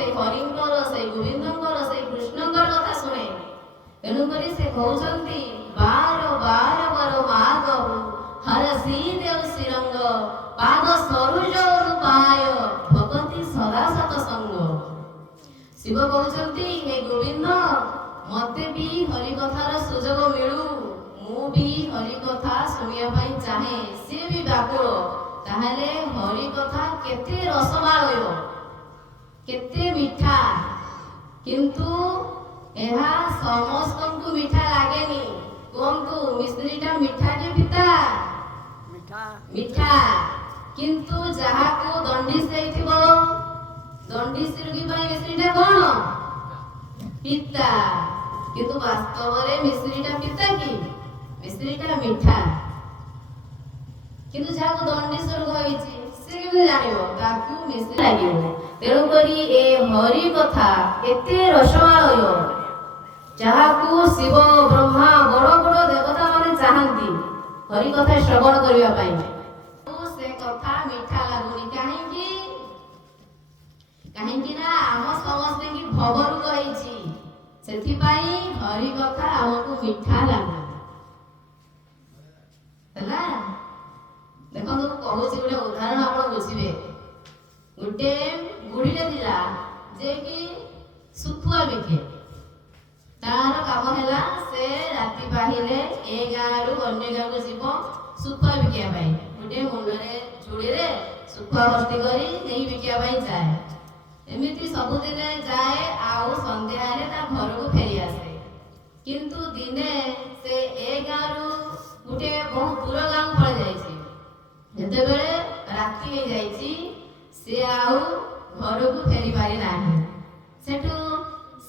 से हरिंकर से गोविंदंकर से कृष्णंकर कथा शुणे तेणुक से कहते बार बार बर माधव हर देव श्रीरंग पाद सरोज रूपाय भगवती सदा सतसंग। शिव कहते हे गोविंद मते भी हरि कथार सुजोग मिलू मु भी हरि कथा शुणिया चाहे सी भी व्याकुल ताहले हरि कथा केते रसमालय केते मिठा किंतु एहा समस्त को मिठा लागेनी। कहतु मिश्रीटा मिठा के पिता मिठा किंतु जहा को दंडिस देथिबो दंडिस रुगी पई मिश्रीटा कोन पिता किंतु वास्तव रे मिश्रीटा पिता की मिश्रीटा मिठा किंतु जहा को दंडिस रोग होईची से केमते जानिबो ताकू मिश्री लागिबो। तेणु करी ए हरि कथा एते रसमालय जहाकू शिव ब्रह्मा बड़ बड़ देवता माने चाहंती हरि कथा श्रवण करिया पाई से कथा मिठा लागुनी काहेकि ना आम समस्त की भवरु कहिछि सेथि पाई हरि कथा हमकु मिठा लागु हला। देखो तो कहूछि गोटे उदाहरण आपण बुझिबे गोटे बुढ़ीटे थिला जे कि सुखुआ बिके तार काम हैला से राति पाहिले ए गाँ रु अन्य गाँ को जीव सुखुआ बिकिया पाई गोटे मुंडरे झुड़ीरे सुखुआ भर्ती करी नहीं बिकिया पाई जाए एमिति सबुदिने जाए आउ संध्या रे ता घर को फेरी आसे किंतु दिने से ए गाँ रु गोटे बहुत दूर गाँ पड़ जाइछि जेते बेले राति हे जाइछि से आउ घर को फेरी पारि नाही सेठू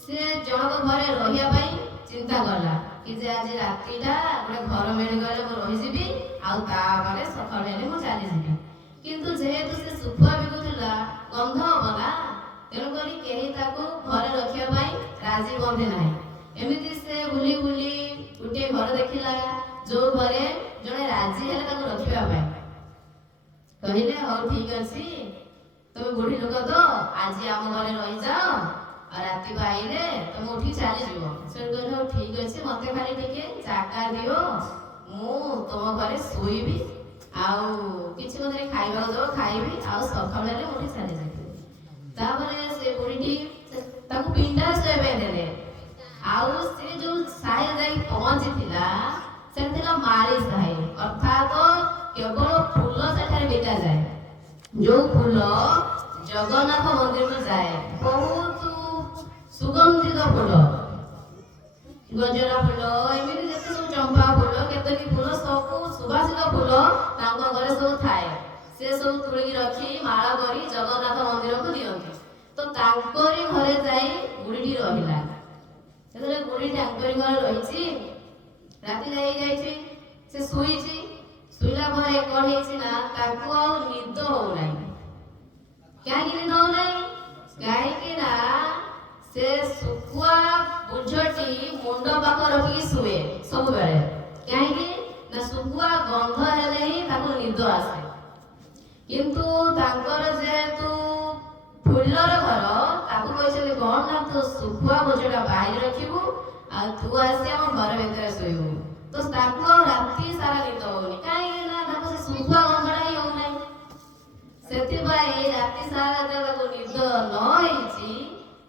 से जनक घरे रहिया पाई चिंता करला कि जे आज रातिटा गोटे घर मिल गले मु रहि जिबी आउ ता माने सकाळ हेले मु चली जिबी किंतु जेहेतु से सुखुआ बिकुथिला गंध हबना तेणु करी केही ताको घरे रखिया पाई राजी बंधे नाही। एमिति से बुली बुली गोटे घर देखिला जो घरे जने राजी हेले ताको रखिया पाई कहिले हो ठीक अछि तुम बुढ़ी लोक तो आज आम घरे रही जाओ और राति पाइले तुम उठी चली जीव से कहले ठीक अछि मते खाली टिके जागा दियो मु तुम घरे सोईबी आउ किछि मते खाइबा दो खाइबी आउ सखाळे रे उठी चली जाबी तापरे से बुढ़ीटी ताकू पिंडा सोएबे देले आउ से जो साहे जाई पहुंची थिला से थिला मारी साहे अर्थात केवल फूल सेठारे बिका जाए जो फूल जगन्नाथ मंदिर में जाए बहुत सुगंधित फूल गजरा फूल एमिति जते सब चंपा फूल केतकी फूल सब सुवासित फूल तांको घरे सब थाए से सब तुळी रखी माला करी जगन्नाथ मंदिर को दियंती तो तांकोरी घरे जाई बुढ़ीटी रहिला सेतले बुढ़ी तांकोरी घरे रहिछि राति जाई जाइछि से सुइछि सुइला भरे कोन हेछि ना ताको आ निद हो नाही क्या निद हो नाही काहे ना से सुखुआ बुझटी मुंड पाख रखी सुए सब बेले काहे ना सुखुआ गंध हेले ही ताको निद आसे किंतु तांकर जेतु फुल्लर घर ताको कहले कोन ना तो सुखुआ बुझटा बाहर रखिबू आ तू आसे हम घर भीतर सोइबू तो ताको राति सारा निद होनी काहे ना ताको से सुखुआ गंधटा ही हो नाही सेति भाई राति सारा ताको निद न होईची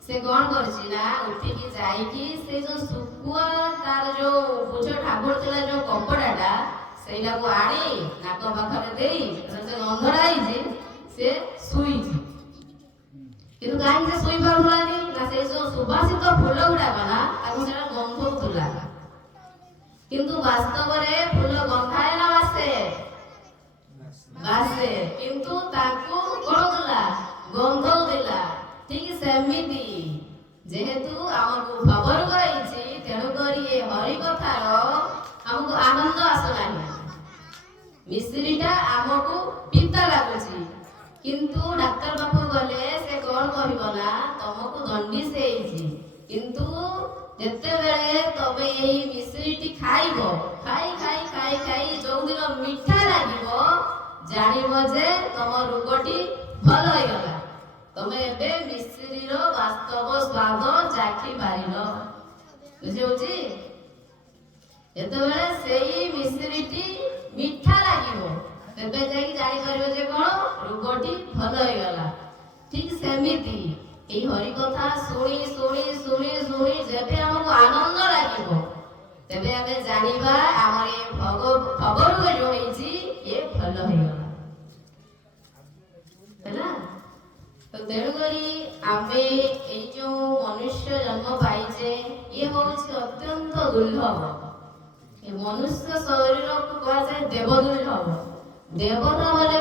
से कौन करछि ना उठी की जाई की से जो सुखुआ तार जो बुझ ठाकुर चला जो कपड़ाटा सेला को आड़ी नाक पाखरे देई से गंधराई जे से सुई किंतु काहे से सुई पारुलानी ना से जो सुवासित फूल गुडा बना ताको सेला गंध होतुला किंतु वास्तव रे फूल गंधाए ना बासे किंतु ताको कोडुला गंध देला ठीक सेमिति जेहेतु हमको खबर कराइछि तेणु करी ए हरि कथार हमको आनंद आसलानी मिश्रीटा हमको पिता लागुछि किंतु डॉक्टर पाखु गले से कोन कहबो ना तुमको दंडिस हेछि किंतु जेते बेले तबे एही मिश्रीटी खाइबो खाई खाई खाई खाई जो दिन मिठा लागिबो जानिबो जे तम रोगटी भल होइगला तमे एबे मिश्रीर ବାସ୍ତବ ସ୍ୱାଦ ଚାଖି ପାରିଲ। ବୁଝିହଉଛି? ଯେତେବେଳେ ସେଇ ମିଶ୍ରିଟି ମିଠା ଲାଗିବ ତେବେ ଯାଇକି ଜାଣିପାରିବ ଯେ କଣ ରୋଗଟି ଭଲ ହେଇଗଲା। ଠିକ ସେମିତି এই হরি কথা শুনি শুনি শুনি শুনি যেবে আমাকে আনন্দ লাগিব তেবে আমি জানিবা আমার এই ভগরোগ যে হয়েছি এ ভাল হয়েগলা। ହେଲା তো ତେଣୁକରି ଆମେ ଏଇ ଯୋଉ ମନୁଷ୍ୟ ଜନ୍ମ ପାଇଛେ ଇଏ ହଉଛି ଅତ୍ୟନ୍ତ ଦୁର୍ଲଭ। ଏ ମନୁଷ୍ୟ ଶରୀରକୁ କୁହାଯାଏ ଦେବ ଦୁର୍ଲଭ। ଦେବତା ମାନେ